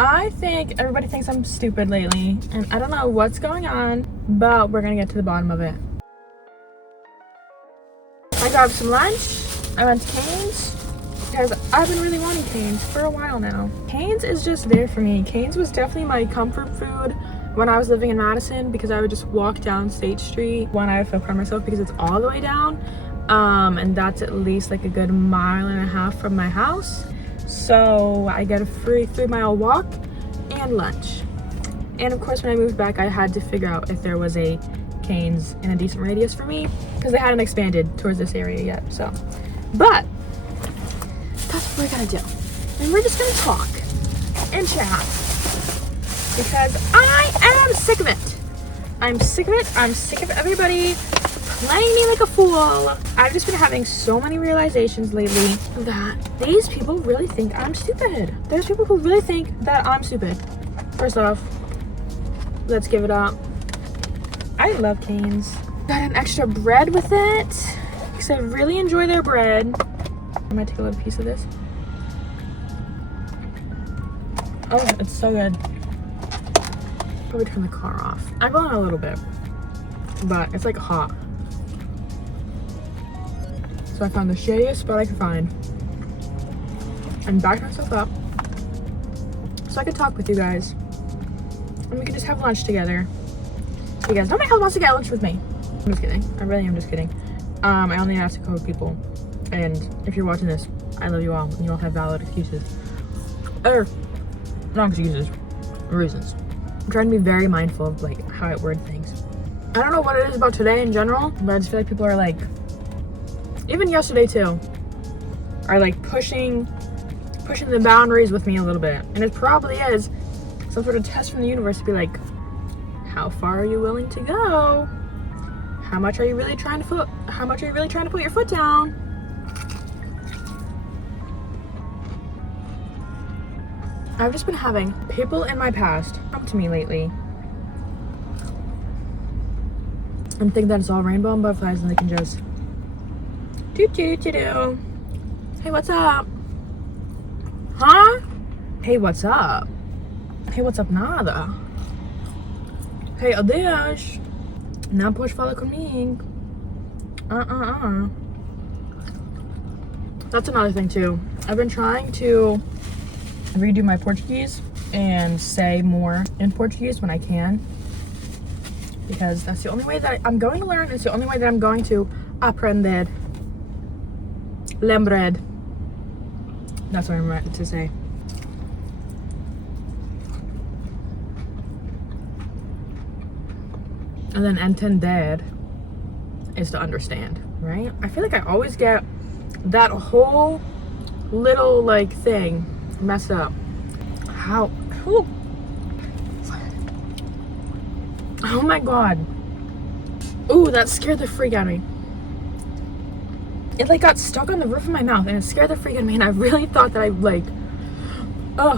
I think everybody thinks I'm stupid lately, and I don't know what's going on, but we're gonna get to the bottom of it. I grabbed some lunch. I went to Cane's because I've been really wanting Cane's for a while now. Cane's is just there for me. Cane's was definitely my comfort food when I was living in Madison, because I would just walk down State Street when I feel proud of myself, because it's all the way down, and that's at least like a good 1.5 miles from my house. So I get a free 3-mile walk and lunch. And of course, when I moved back, I had to figure out if there was a Cane's in a decent radius for me, because they hadn't expanded towards this area yet. So, but that's what we're gonna do, and we're just gonna talk and chat, because I am sick of it. I'm sick of it. I'm sick of everybody playing me like a fool. I've just been having so many realizations lately that these people really think I'm stupid. There's people who really think that I'm stupid. First off, let's give it up. I love Cane's. Got an extra bread with it, because I really enjoy their bread. I might take a little piece of this. Oh, it's so good. Probably turn the car off. I've gone a little bit, but it's like hot. So I found the shadiest spot I could find and backed myself up so I could talk with you guys, and we could just have lunch together. Because nobody else wants to get lunch with me. I'm just kidding. I really am just kidding. I only ask to code people, and if you're watching this, I love you all, and you all have valid excuses. Or not excuses, reasons. I'm trying to be very mindful of like how I word things. I don't know what it is about today in general, but I just feel like people are like, even yesterday too, are like pushing the boundaries with me a little bit. And it probably is some sort of test from the universe to be like, how far are you willing to go? How much are you really trying to put your foot down? I've just been having people in my past come to me lately and think that it's all rainbow and butterflies, and they can just do. Hey, what's up? Huh? Hey, what's up? Hey, what's up, nada? Hey, adeus. Não pode falar comigo. That's another thing too. I've been trying to redo my Portuguese and say more in Portuguese when I can, because that's the only way that I'm going to learn. It's the only way that I'm going to aprender. Lembrar. That's what I'm meant to say. And then entender is to understand, right? I feel like I always get that whole little like thing messed up. How? Ooh. Oh my god. Ooh, that scared the freak out of me. It like got stuck on the roof of my mouth, and it scared the freak out of me, and I really thought that I like, I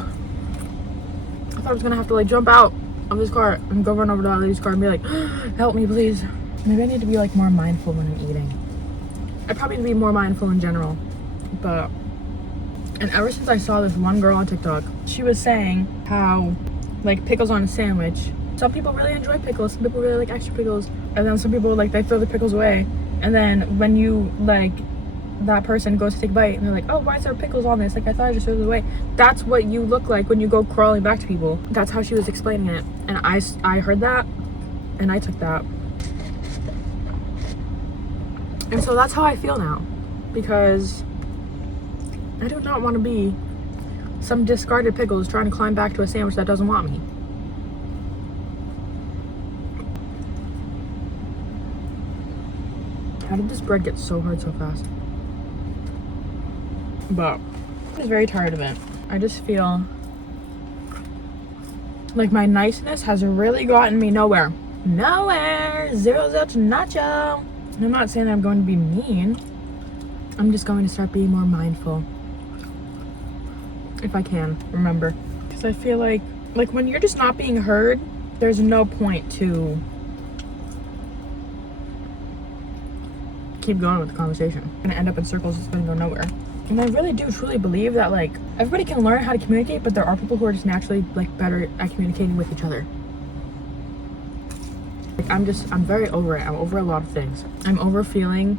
thought I was gonna have to like jump out of this car and go run over to the lady's car and be like, help me please. Maybe I need to be like more mindful when I'm eating. I probably need to be more mindful in general, but, and ever since I saw this one girl on TikTok, she was saying how like pickles on a sandwich, some people really enjoy pickles, some people really like extra pickles, and then some people like they throw the pickles away, and then when you like that person goes to take a bite and they're like, oh, why is there pickles on this? Like, I thought I just threw it away. That's what you look like when you go crawling back to people. That's how she was explaining it. And I heard that, and I took that. And so that's how I feel now, because I do not want to be some discarded pickles trying to climb back to a sandwich that doesn't want me. How did this bread get so hard so fast? But I'm just very tired of it. I just feel like my niceness has really gotten me nowhere. Nowhere. 0 to nacho. And I'm not saying that I'm going to be mean. I'm just going to start being more mindful. If I can, remember. Because I feel like when you're just not being heard, there's no point to keep going with the conversation. It's gonna end up in circles, it's gonna go nowhere. And I really do truly believe that like everybody can learn how to communicate, but there are people who are just naturally like better at communicating with each other. Like I'm very over it. I'm over a lot of things. I'm over feeling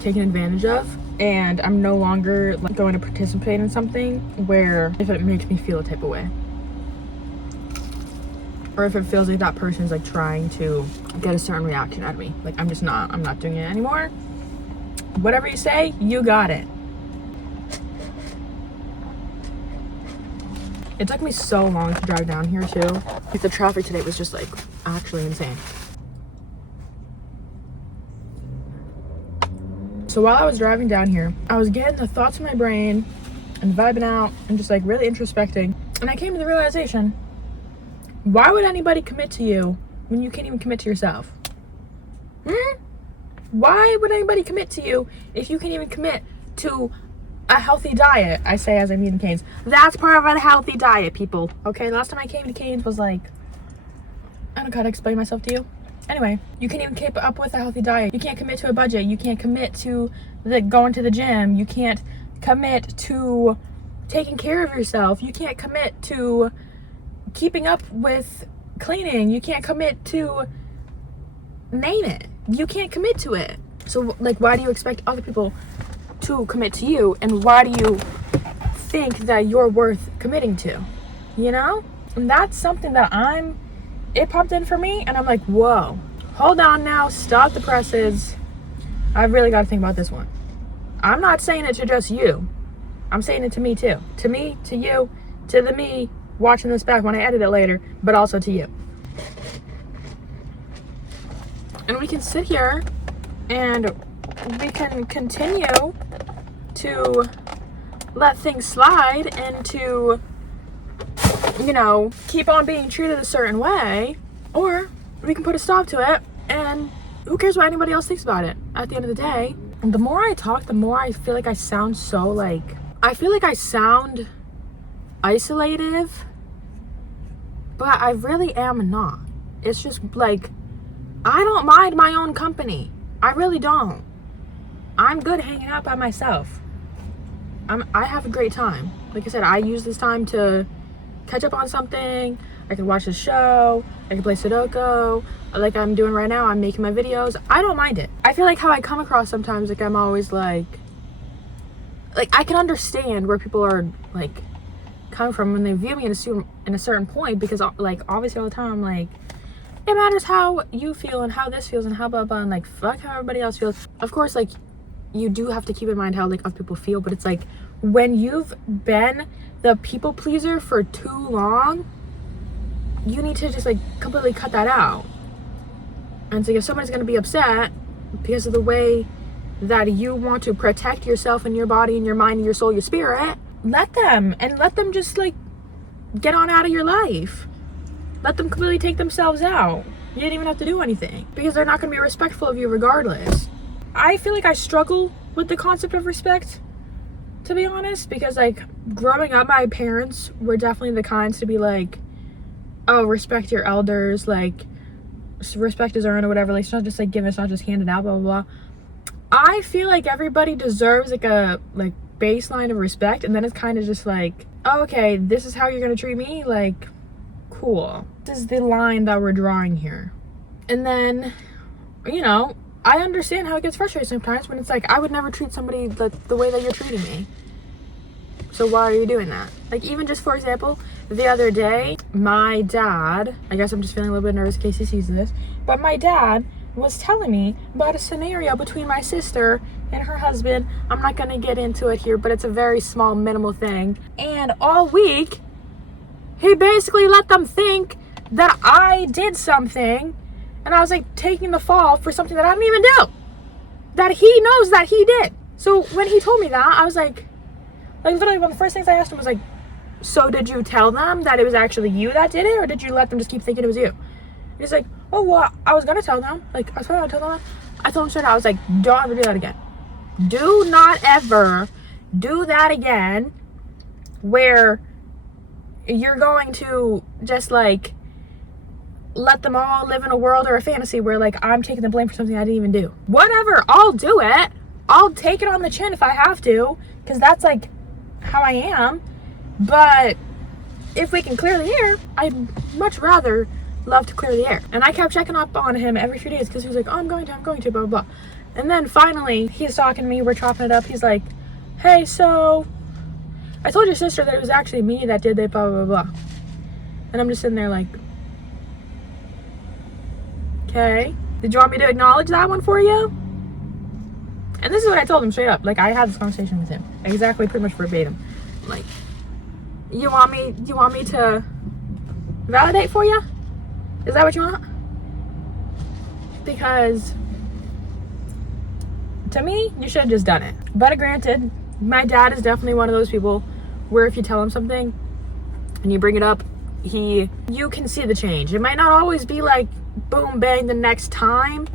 taken advantage of, and I'm no longer like going to participate in something where if it makes me feel a type of way, or if it feels like that person's like trying to get a certain reaction out of me. Like I'm not doing it anymore. Whatever you say, you got it. It took me so long to drive down here too. Like the traffic today was just like actually insane. So while I was driving down here, I was getting the thoughts in my brain and vibing out and just like really introspecting. And I came to the realization, why would anybody commit to you when you can't even commit to yourself? Why would anybody commit to you if you can't even commit to a healthy diet? I say as I'm eating Cane's. That's part of a healthy diet, people. Okay, last time I came to Cane's was like, I don't know how to explain myself to you. Anyway, you can't even keep up with a healthy diet. You can't commit to a budget. You can't commit to going to the gym. You can't commit to taking care of yourself. You can't commit to keeping up with cleaning. You can't commit to name it. You can't commit to it. So like, why do you expect other people to commit to you, and why do you think that you're worth committing to, you know? And that's something that it popped in for me, and I'm like, whoa, hold on now, stop the presses. I've really got to think about this one. I'm not saying it to just you, I'm saying it to me too, to me, to you, to the me watching this back when I edit it later, but also to you. And we can sit here and we can continue to let things slide and to, you know, keep on being treated a certain way, or we can put a stop to it, and who cares what anybody else thinks about it at the end of the day. The more I talk, the more I feel like I sound isolated, but I really am not. It's just like, I don't mind my own company. I really don't. I'm good hanging out by myself. I have a great time. Like I said, I use this time to catch up on something. I can watch a show. I can play Sudoku. Like I'm doing right now, I'm making my videos. I don't mind it. I feel like how I come across sometimes, like I'm always like I can understand where people are like coming from when they view me in a certain point, because like obviously all the time I'm like, it matters how you feel and how this feels and how blah blah, and like fuck how everybody else feels. Of course, like you do have to keep in mind how like other people feel, but it's like when you've been the people pleaser for too long, you need to just like completely cut that out. And so if somebody's going to be upset because of the way that you want to protect yourself and your body and your mind and your soul, your spirit, let them just like get on out of your life. Let them completely take themselves out. You didn't even have to do anything, because they're not going to be respectful of you regardless. I feel like I struggle with the concept of respect, to be honest, because like growing up, my parents were definitely the kinds to be like, oh, respect your elders, like respect is earned or whatever, like it's not just like given, it's not just handed out, blah blah blah. I feel like everybody deserves like a like baseline of respect, and then it's kind of just like, oh, okay, this is how you're gonna treat me, like cool, this is the line that we're drawing here. And then, you know, I understand how it gets frustrating sometimes when it's like, I would never treat somebody the way that you're treating me, so why are you doing that? Like even just for example, the other day, my dad, I guess I'm just feeling a little bit nervous in case he sees this, but my dad was telling me about a scenario between my sister and her husband. I'm not gonna get into it here, but it's a very small, minimal thing. And all week, he basically let them think that I did something, and I was like taking the fall for something that I didn't even do, that he knows that he did. So when he told me that, I was like literally one of the first things I asked him was like, so did you tell them that it was actually you that did it, or did you let them just keep thinking it was you? And he's like, oh, well, I was gonna tell them. Like, I was probably gonna tell them. I told him straight out, I was like, don't ever do that again. Do not ever do that again, where you're going to just like let them all live in a world or a fantasy where like I'm taking the blame for something I didn't even do. Whatever, I'll do it. I'll take it on the chin if I have to, because that's like how I am. But if we can clear the air, I'd much rather love to clear the air. And I kept checking up on him every few days because he was like, oh, I'm going to, blah, blah, blah. And then finally, he's talking to me, we're chopping it up. He's like, hey, so I told your sister that it was actually me that did that, blah, blah, blah. And I'm just sitting there like, okay, did you want me to acknowledge that one for you? And this is what I told him straight up. Like, I had this conversation with him exactly, pretty much verbatim. Like, you want me to validate for you? Is that what you want? Because to me, you should have just done it. But granted, my dad is definitely one of those people where if you tell him something and you bring it up, you can see the change. It might not always be like boom bang the next time,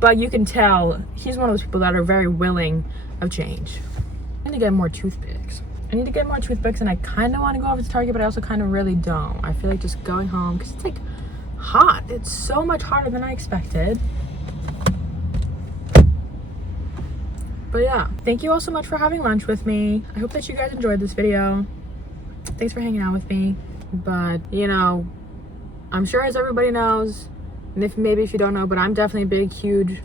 but you can tell he's one of those people that are very willing of change. I need to get more toothpicks. And I kind of want to go over to Target, but I also kind of really don't. I feel like just going home because it's like hot. It's so much hotter than I expected. But yeah, thank you all so much for having lunch with me. I hope that you guys enjoyed this video. Thanks for hanging out with me. But you know, I'm sure as everybody knows, and if you don't know, but I'm definitely a big, huge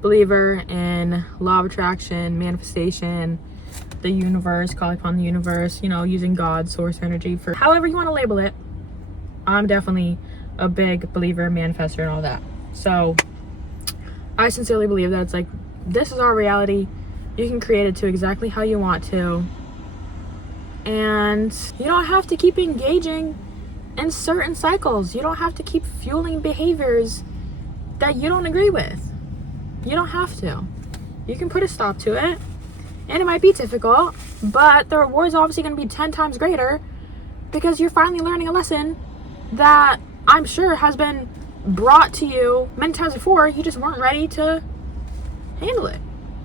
believer in law of attraction, manifestation, the universe, calling upon the universe, you know, using God, source energy, for however you want to label it. I'm definitely a big believer, manifestor, and all that. So I sincerely believe that it's like, this is our reality. You can create it to exactly how you want to. And you don't have to keep engaging in certain cycles. You don't have to keep fueling behaviors that you don't agree with. You don't have to. You can put a stop to it. And it might be difficult, but the reward is obviously going to be 10 times greater because you're finally learning a lesson that I'm sure has been brought to you many times before. You just weren't ready to handle it.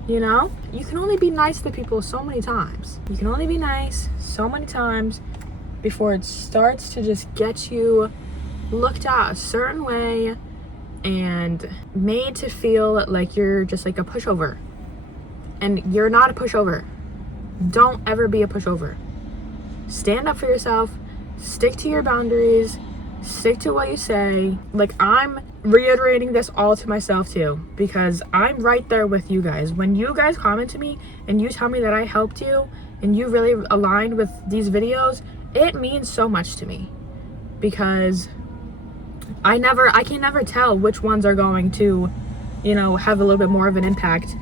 You know, you can only be nice to people so many times. You can only be nice so many times before it starts to just get you looked at a certain way and made to feel like you're just like a pushover. And you're not a pushover. Don't ever be a pushover. Stand up for yourself. Stick to your boundaries. Stick to what you say. Like, I'm reiterating this all to myself too, because I'm right there with you guys. When you guys comment to me and you tell me that I helped you and you really aligned with these videos, it means so much to me, because I can never tell which ones are going to, you know, have a little bit more of an impact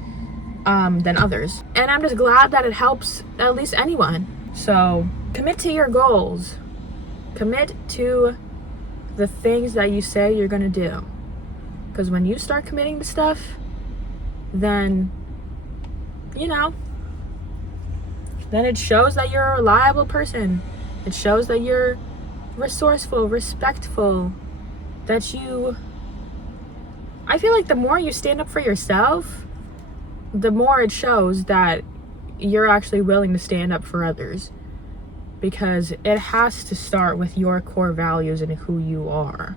than others. And I'm just glad that it helps at least anyone. So commit to your goals. Commit to the things that you say you're gonna do. Because when you start committing to stuff, then, you know, then it shows that you're a reliable person. It shows that you're resourceful, respectful, that I feel like the more you stand up for yourself, the more it shows that you're actually willing to stand up for others, because it has to start with your core values and who you are.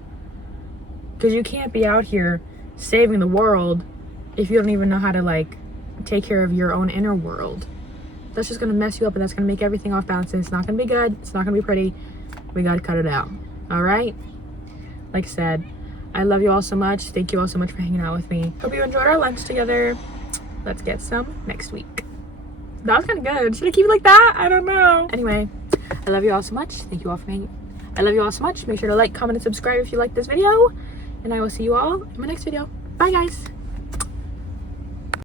Because you can't be out here saving the world if you don't even know how to like take care of your own inner world. That's just gonna mess you up, and that's gonna make everything off balance, and it's not gonna be good. It's not gonna be pretty. We gotta cut it out. All right, like I said, I love you all so much. Thank you all so much for hanging out with me. Hope you enjoyed our lunch together. Let's get some next week. That was kind of good. Should I keep it like that? I don't know. Anyway, I love you all so much. Thank you all for hanging. I love you all so much. Make sure to like, comment, and subscribe if you like this video. And I will see you all in my next video. Bye, guys.